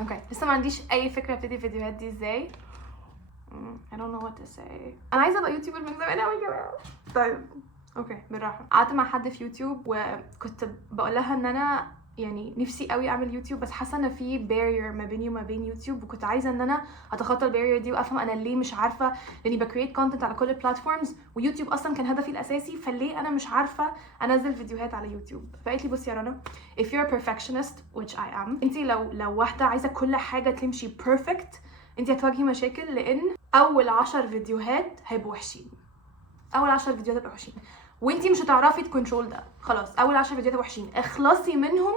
اوكي لسه ما عنديش اي فكره ابتدي الفيديوهات دي ازاي. I don't know what to say. انا عايزه ابقى يوتيوبر من زمان قوي كمان. طيب اوكي بالراحه. قعدت مع حد في يوتيوب وكنت بقول لها ان انا يعني نفسي قوي اعمل يوتيوب، بس حاسه ان في بارير ما بيني وما بين يوتيوب، وكنت عايزه ان انا اتخطى البارير دي وافهم انا ليه مش عارفه، لاني بكريت كونتنت على كل البلاتفورمز ويوتيوب اصلا كان هدفي الاساسي، فليه انا مش عارفه انزل فيديوهات على يوتيوب. فقالت لي بصي يا رنا if you're a perfectionist which I am، انت لو واحده عايزه كل حاجه تمشي perfect انت هتواجهي مشاكل، لان اول 10 فيديوهات هيبقوا وحشين. اول 10 فيديوهات هيبقوا وحشين وانتي مش هتعرفي تكنترول ده. خلاص اول 10 فيديوهات وحشين، اخلصي منهم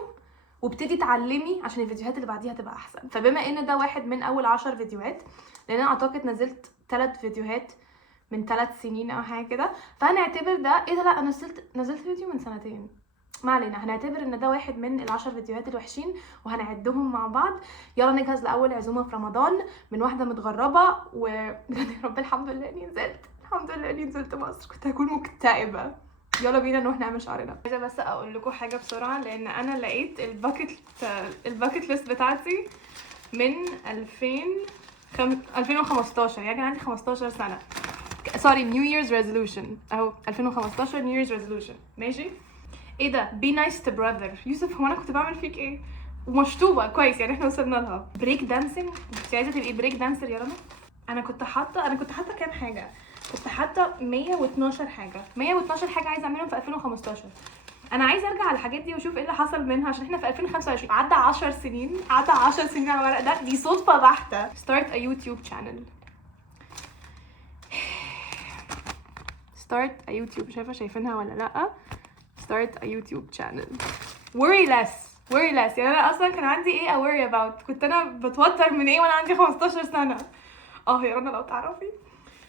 وابتدي تعلمي عشان الفيديوهات اللي بعديها تبقى احسن. فبما ان ده واحد من اول 10 فيديوهات، لان انا اعتقد نزلت 3 فيديوهات من 3 سنين او حاجه كده، فهنعتبر ده ايه ده، لا انا نزلت فيديو من سنتين، ما علينا، هنعتبر ان ده واحد من ال10 فيديوهات الوحشين وهنعدهم مع بعض. يلا نجهز لاول عزومه في رمضان من واحده متغربه، وبجد يا رب الحمد لله اني نزلت، الحمد لله اني نزلت مصر، كنت هكون مكتئبه. يلا بينا نروح نعمل شعرنا. عايزه بس اقول لكم حاجه بسرعه، لان انا لقيت الباكت ليست بتاعتي من 2015، يعني كان عندي 15 سنه. سوري نيو ييرز ريزولوشن اهو 2015 نيو ييرز ريزولوشن. ماشي ايه ده be nice to brother. يوسف هو انا كنت بعمل فيك ايه؟ ومشطوبه كويس يعني احنا وصلنا لها. بريك دانسينج، انت عايزه تبقي بريك دانسر يا رنا؟ انا كنت حاطه كام حاجه، كنت حاطه 112 حاجه، 112 حاجه عايزه اعملهم في 2015. انا عايزه ارجع على الحاجات دي واشوف ايه اللي حصل منها، عشان احنا في 2025 عدى 10 سنين، عدى 10 سنين على الورق ده، دي صدفه بحته. start a YouTube channel. start a YouTube، شايفينها ولا لا؟ start a YouTube channel. worry less. يعني انا اصلا كان عندي ايه worry about، كنت انا بتوتر من ايه وانا عندي 15 سنه. يا رنا لو تعرفي.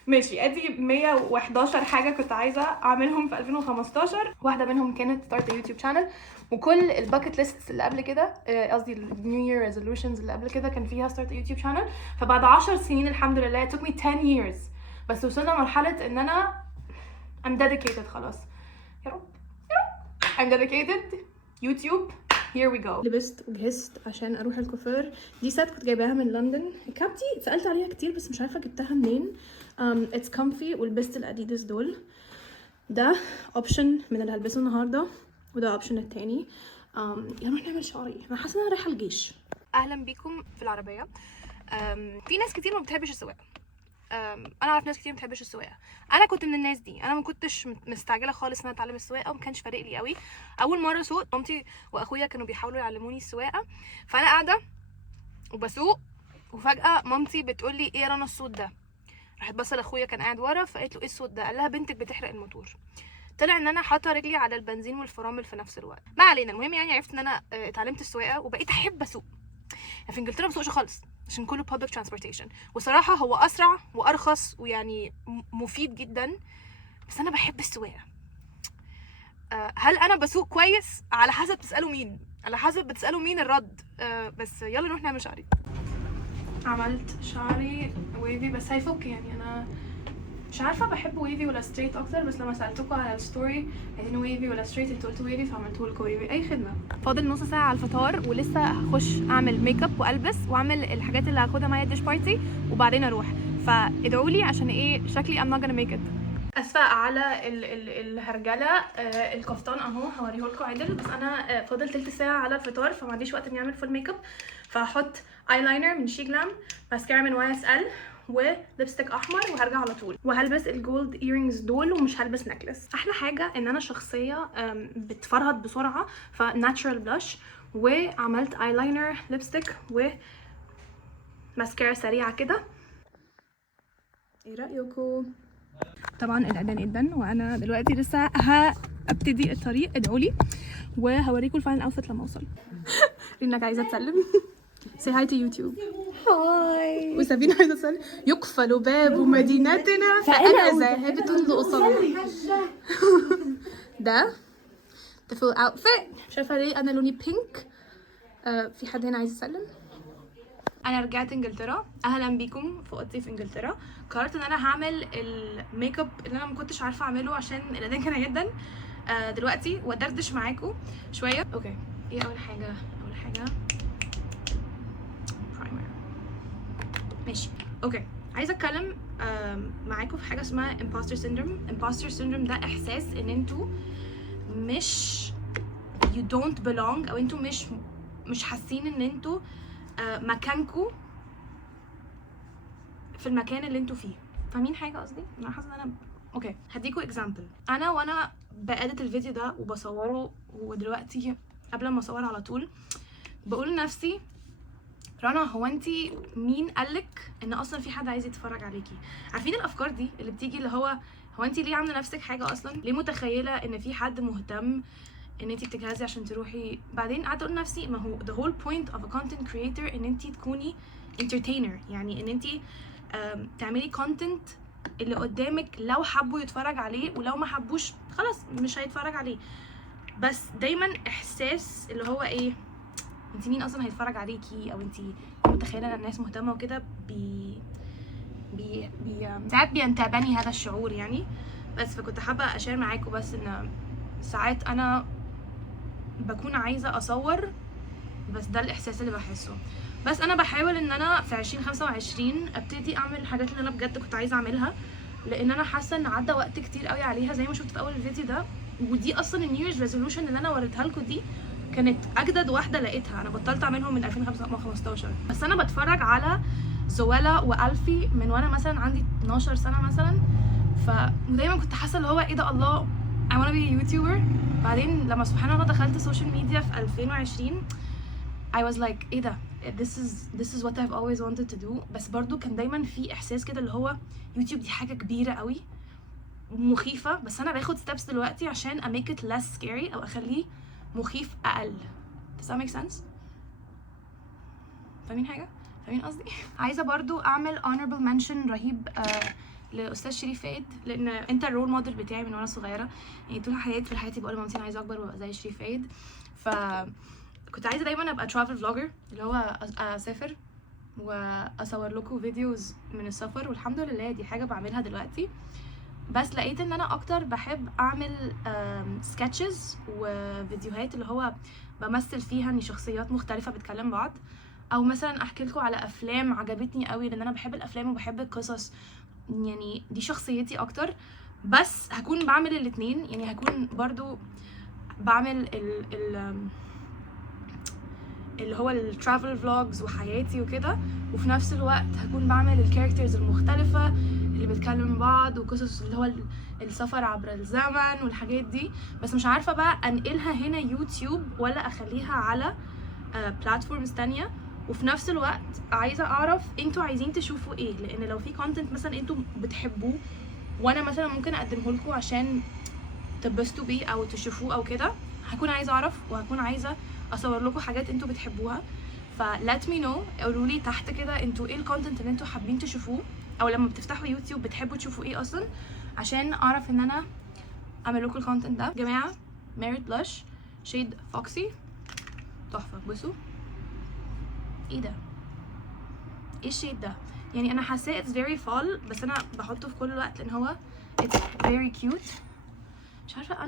ماشي ادي 111 حاجه كنت عايزه اعملهم في 2015، واحده منهم كانت start a YouTube channel، وكل الباكت ليستس اللي قبل كده قصدي النيو يير ريزولوشنز اللي قبل كده كان فيها start a YouTube channel. فبعد 10 سنين الحمد لله it took me 10 years بس وصلنا مرحله ان انا I'm dedicated خلاص. يا رب I'm dedicated YouTube. Here we go. لبست وجهزت عشان اروح الكوافير. دي سات كنت جايباها من لندن. الكاب دي سالت عليها كتير بس مش عارفه جبتها منين. اتس كومفي، ولبست الاديداس دول. ده اوبشن من اللي هلبسه النهارده، وده اوبشن التاني. نروح نعمل شعري. انا حاسه ان انا رايحه الجيش. اهلا بيكم في العربيه. في ناس كتير ما بتحبش السواقه. انا اعرف ناس كتير ما بتحبش السواقه. انا كنت من الناس دي، انا ما كنتش مستعجله خالص ان انا اتعلم السواقه، وما كانش فارق لي قوي. اول مره سوقت مامتي واخويا كانوا بيحاولوا يعلموني السواقه، فانا قاعده وبسوق وفجاه مامتي بتقول لي ايه يا رنا الصوت ده؟ راحت بصت لاخويا كان قاعد ورا فقالت له ايه الصوت ده؟ قال لها بنتك بتحرق الموتور. طلع ان انا حاطه رجلي على البنزين والفرامل في نفس الوقت. ما علينا، المهم يعني عرفت ان انا اتعلمت السواقه وبقيت احب اسوق. في انجلترا ما بسوقش خالص عشان كله public transportation، وصراحه هو اسرع وارخص ويعني مفيد جدا، بس انا بحب السواقه. هل انا بسوق كويس؟ على حسب بتسالوا مين الرد. بس يلا نروح نعمل شعري. عملت شعري ويفي بس هيفك، يعني انا مش عارفه بحب ويفي ولا ستريت اكتر، بس لما سالتكم على الستوري عايزين ويفي ولا ستريت انتوا قلتوا ويفي فعملته لكم ويفي. اي خدمه. فاضل نص ساعه على الفطار ولسه هخش اعمل ميك اب والبس واعمل الحاجات اللي هاخدها معايا ديش بارتي وبعدين اروح. فادعوا لي عشان ايه شكلي I'm not gonna make it. اسفه على الهرجله. الكفتان اهو هوريه لكم عدل، بس انا فاضل تلت ساعه على الفطار فما عنديش وقت اني اعمل فول ميك اب. فهحط ايلاينر من شي جلام، ماسكارا من واي اس ال، ولبستيك احمر وهرجع على طول. وهلبس الجولد ايرينجز دول ومش هلبس نكلس. احلى حاجه ان انا شخصيه بتفرهد بسرعه، فناتشرال بلاش، وعملت ايلاينر لبستيك وماسكارا سريعه كده. ايه رايكم؟ طبعا الاذان ادن وانا دلوقتي لسه هبتدي الطريق. ادعوا لي وهوريكم الفاينل اوتفيت لما اوصل. رينك عايزه تسلم. say hi to YouTube. هاي. وسابينا عايزه تسلم. يقفل باب مدينتنا فانا ذاهبه لاصلي. ده the full outfit. مش عارفه ليه انا لوني بينك. في حد هنا عايز يسلم؟ انا رجعت انجلترا. اهلا بيكم في اوضتي في انجلترا. قررت ان انا هعمل الميك اب اللي انا ما كنتش عارفه اعمله عشان الاذان كان جدا دلوقتي، وادردش معاكم شويه. اوكي ايه اول حاجه ماشي اوكي. عايزه اتكلم معاكم في حاجه اسمها imposter syndrome. imposter syndrome ده احساس ان انتوا مش you don't belong، او انتوا مش حاسين ان انتوا مكانكم في المكان اللي انتوا فيه. فاهمين حاجه قصدي؟ انا حاسه ان انا اوكي. هديكوا اكزامبل. انا وانا بأدت الفيديو ده وبصوره، ودلوقتي قبل ما اصور على طول بقول لنفسي رنا، هو انتي مين قالك ان اصلا في حد عايز يتفرج عليكي؟ عارفين الافكار دي اللي بتيجي، اللي هو انتي ليه عامله نفسك حاجه اصلا؟ ليه متخيله ان في حد مهتم ان انتي بتجهزي عشان تروحي؟ بعدين قعدت اقول لنفسي ما هو the whole point of a content creator ان انتي تكوني entertainer، يعني ان انتي تعملي content اللي قدامك لو حبوا يتفرج عليه، ولو ما حبوش خلاص مش هيتفرج عليه. بس دايما احساس اللي هو ايه، انتي مين اصلا هيتفرج عليكي، او انتي متخيله ان الناس مهتمه وكده، ساعات بينتابني هذا الشعور يعني. بس فكنت حابه اشير معاكم بس ان ساعات انا بكون عايزه اصور، بس ده الاحساس اللي بحسه. بس انا بحاول ان انا في 2025 ابتدي اعمل الحاجات اللي انا بجد كنت عايزه اعملها، لان انا حاسه ان عدى وقت كتير قوي عليها زي ما شفت في اول الفيديو ده. ودي اصلا النيو ييرز ريزولوشن اللي انا وريتها لكم دي كانت اجدد واحده لقيتها. انا بطلت اعملهم من 2015، بس انا بتفرج على زوالا والفي من وانا مثلا عندي 12 سنه مثلا. ودايما كنت حاسه اللي هو ايه ده، الله I wanna be a YouTuber. بعدين لما سبحان الله دخلت السوشيال ميديا في 2020 I was like ايه ده، this is what I've always wanted to do. بس برضو كان دايما في احساس كده اللي هو يوتيوب دي حاجه كبيره قوي مخيفه، بس انا باخد steps دلوقتي عشان make it less scary، او اخليه مخيف اقل. does that make sense؟ فاهمين حاجه؟ فاهمين قصدي؟ عايزه برضو اعمل honorable mention رهيب لاستاذ شريف فايد، لان انت الرول موديل بتاعي من وانا صغيره. يعني طول حياتي بقول لمامتي انا عايزه اكبر وابقى زي شريف فايد. كنت عايزه دايما ابقى travel vlogger، اللي هو اسافر واصور لكم فيديوز من السفر، والحمد لله دي حاجه بعملها دلوقتي. بس لقيت ان انا اكتر بحب اعمل سكتشز وفيديوهات اللي هو بمثل فيها ان شخصيات مختلفه بتكلم بعض، او مثلا احكي لكم على افلام عجبتني قوي، لان انا بحب الافلام وبحب القصص، يعني دي شخصيتي اكتر. بس هكون بعمل الاتنين، يعني هكون برضو بعمل اللي هو الترافل فلوجز وحياتي وكده، وفي نفس الوقت هكون بعمل الكاركترز المختلفة اللي بتكلم بعض، وقصص اللي هو السفر عبر الزمن والحاجات دي. بس مش عارفة بقى انقلها هنا يوتيوب ولا اخليها على بلاتفورمز تانية. وفي نفس الوقت عايزة اعرف انتوا عايزين تشوفوا ايه، لان لو في كونتنت مثلا انتوا بتحبوه وانا مثلا ممكن اقدمه لكم عشان تبسطوا بيه او تشوفوه او كده، هكون عايزه اعرف وهكون عايزه اصور لكم حاجات انتوا بتحبوها. let me know، قولوا لي تحت كده انتوا ايه الكونتنت اللي انتوا حابين تشوفوه، او لما بتفتحوا يوتيوب بتحبوا تشوفوا ايه اصلا، عشان اعرف ان انا اعمل لكم الكونتنت ده. يا جماعه ميريت بلاش شيد فوكسي تحفه. بصوا ايه ده، ايه الشيد ده؟ يعني انا حاساه it's very fall، بس انا بحطه في كل الوقت لان هو it's very cute. مش عارفه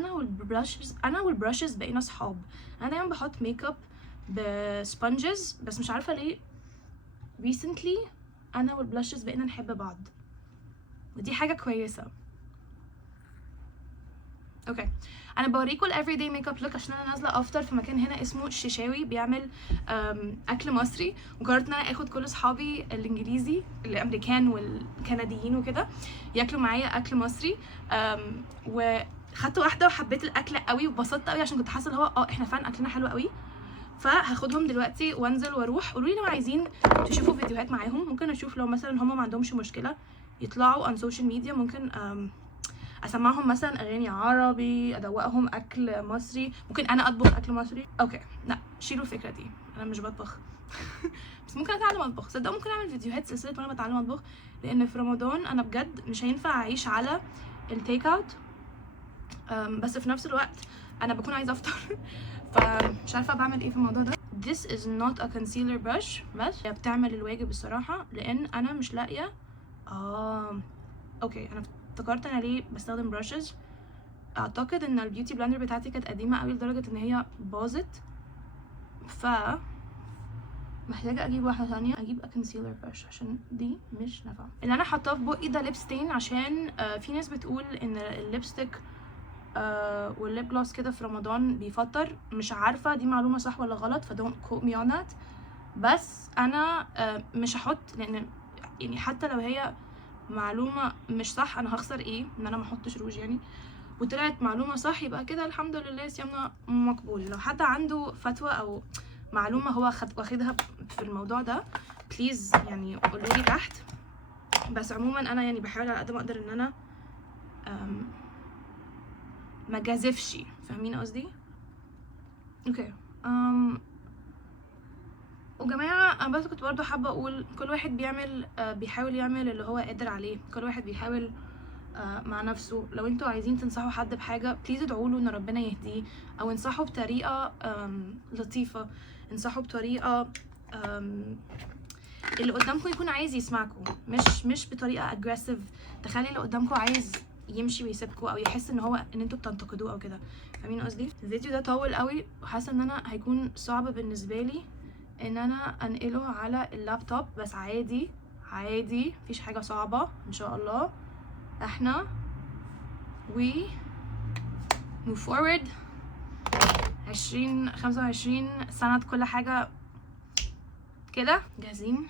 انا والبراشز بقينا صحاب. انا دايما بحط ميك اب بسبونجز، بس مش عارفه ليه recently انا والبلاشز بقينا نحب بعض، ودي حاجه كويسه. اوكي انا بوريكم الافري داي ميك اب لوك عشان انا نازله افطر في مكان هنا اسمه الشيشاوي بيعمل اكل مصري، وقررت ان انا اخد كل اصحابي الانجليزي الامريكان والكنديين وكده ياكلوا معايا اكل مصري. وخدت واحده وحبيت الاكل قوي وبسطت قوي عشان كنت حاسه اللي هو احنا فعلا اكلنا حلو قوي. فهاخدهم دلوقتي وانزل واروح. قولوا لي لو عايزين تشوفوا فيديوهات معاهم، ممكن اشوف لو مثلا هم ما عندهمش مشكله يطلعوا on social media، ممكن اسمعهم مثلا اغاني عربي، ادوقهم اكل مصري، ممكن انا اطبخ اكل مصري. اوكي لا شيلوا الفكره دي، انا مش بطبخ بس ممكن اتعلم اطبخ. صدقوا ممكن اعمل فيديوهات سلسله وانا بتعلم اطبخ، لان في رمضان انا بجد مش هينفع اعيش على التيك اوت. بس في نفس الوقت انا بكون عايزه افطر فمش عارفه بعمل ايه في الموضوع ده. This is not a concealer brush، بس هي بتعمل الواجب الصراحه، لان انا مش لاقيه اوكي انا افتكرت انا ليه بستخدم براشز. اعتقد ان البيوتي بلندر بتاعتي كانت قديمه قوي لدرجه ان هي باظت، ف محتاجه اجيب واحده ثانيه، اجيب كونسيلر برش عشان دي مش نافعه. اللي انا حاطاه في بقي ده ليبستين عشان في ناس بتقول ان الليبستيك والليب جلوس كده في رمضان بيفطر. مش عارفه دي معلومه صح ولا غلط، ف don't quote me on that. بس انا مش هحط، لان يعني حتى لو هي معلومه مش صح انا هخسر ايه ان انا ما احطش روج يعني، وطلعت معلومه صح يبقى كده الحمد لله صيامنا مقبول. لو حد عنده فتوى او معلومه هو واخدها في الموضوع ده بليز يعني قولوا لي تحت. بس عموما انا يعني بحاول على قد ما اقدر ان انا ما جازفش، فاهمين قصدي؟ اوكي. وجماعه انا بس كنت برضو حابه اقول كل واحد بيحاول يعمل اللي هو قادر عليه، كل واحد بيحاول مع نفسه. لو انتوا عايزين تنصحوا حد بحاجه بليز ادعوا له ان ربنا يهديه، او انصحوا بطريقه لطيفه، انصحوا بطريقه اللي قدامكم يكون عايز يسمعكم، مش بطريقه اجريسيف تخلي اللي قدامكم عايز يمشي ويسيبكم او يحس ان انتوا بتنتقدوه او كده. فاهمين قصدي؟ الفيديو ده طول قوي وحاسه ان انا هيكون صعب بالنسبه لي ان انا انقله على اللابتوب، بس عادي عادي مفيش حاجه صعبه ان شاء الله. احنا move forward 2025 سنة كل حاجة كده. جاهزين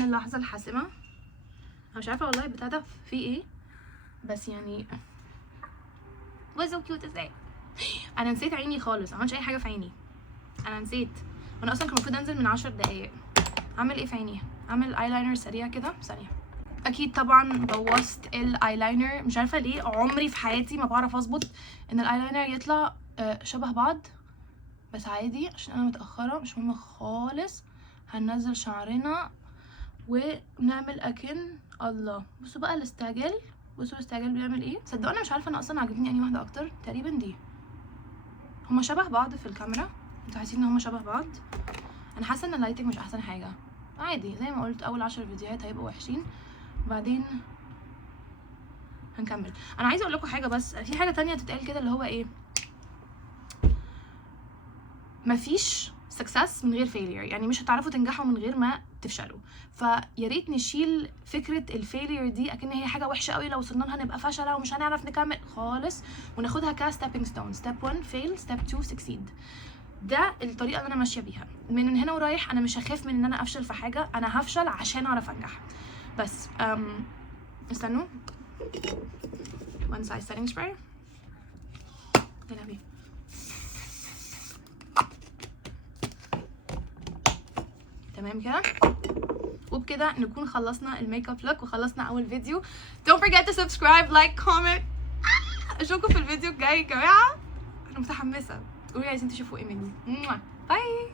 للحظة الحاسمة. انا مش عارفة والله البتاع ده فيه ايه، بس يعني was so cute ازاي. انا نسيت عيني خالص، عملتش اي حاجة في عيني، انا نسيت. وانا اصلا كان المفروض انزل من 10 دقايق. اعمل ايه في عيني؟ اعمل ايلاينر سريع كده ثانية. اكيد طبعا بوظت الايلاينر، مش عارفه ليه عمري في حياتي ما بعرف اظبط ان الايلاينر يطلع شبه بعض، بس عادي عشان انا متاخره مش مهم خالص. هننزل شعرنا ونعمل اكن الله. بصوا بقى الاستعجال، بصوا الاستعجال بيعمل ايه. صدقوا انا مش عارفه انا اصلا عاجبني انهي واحده اكتر، تقريبا دي. هما شبه بعض في الكاميرا، انتوا حاسين ان هما شبه بعض. انا حاسه ان اللايتنج مش احسن حاجه، عادي زي ما قلت اول 10 فيديوهات هيبقوا وحشين بعدين هنكمل. انا عايزه اقول لكم حاجه، بس في حاجه تانية تتقال كده اللي هو ايه، مفيش سكسس من غير فيلير، يعني مش هتعرفوا تنجحوا من غير ما تفشلوا. فيا ريت نشيل فكره الفيلير دي اكن هي حاجه وحشه قوي، لو وصلنا لها نبقى فشله ومش هنعرف نكمل خالص، وناخدها كستيبنج ستون. ستيب 1 فيل، ستيب 2 سكسيد. ده الطريقه اللي انا ماشيه بيها من هنا ورايح. انا مش هخاف من ان انا افشل في حاجه، انا هفشل عشان اعرف انجح. بس استنوا one size setting spray. تمام كده. وبكده نكون خلصنا الميك اب لوك وخلصنا اول فيديو. Don't forget to subscribe, like, comment. اشوفكم في الفيديو الجاي يا جماعه. انا متحمسه، قولوا لي عايزين تشوفوا ايه مني. باي.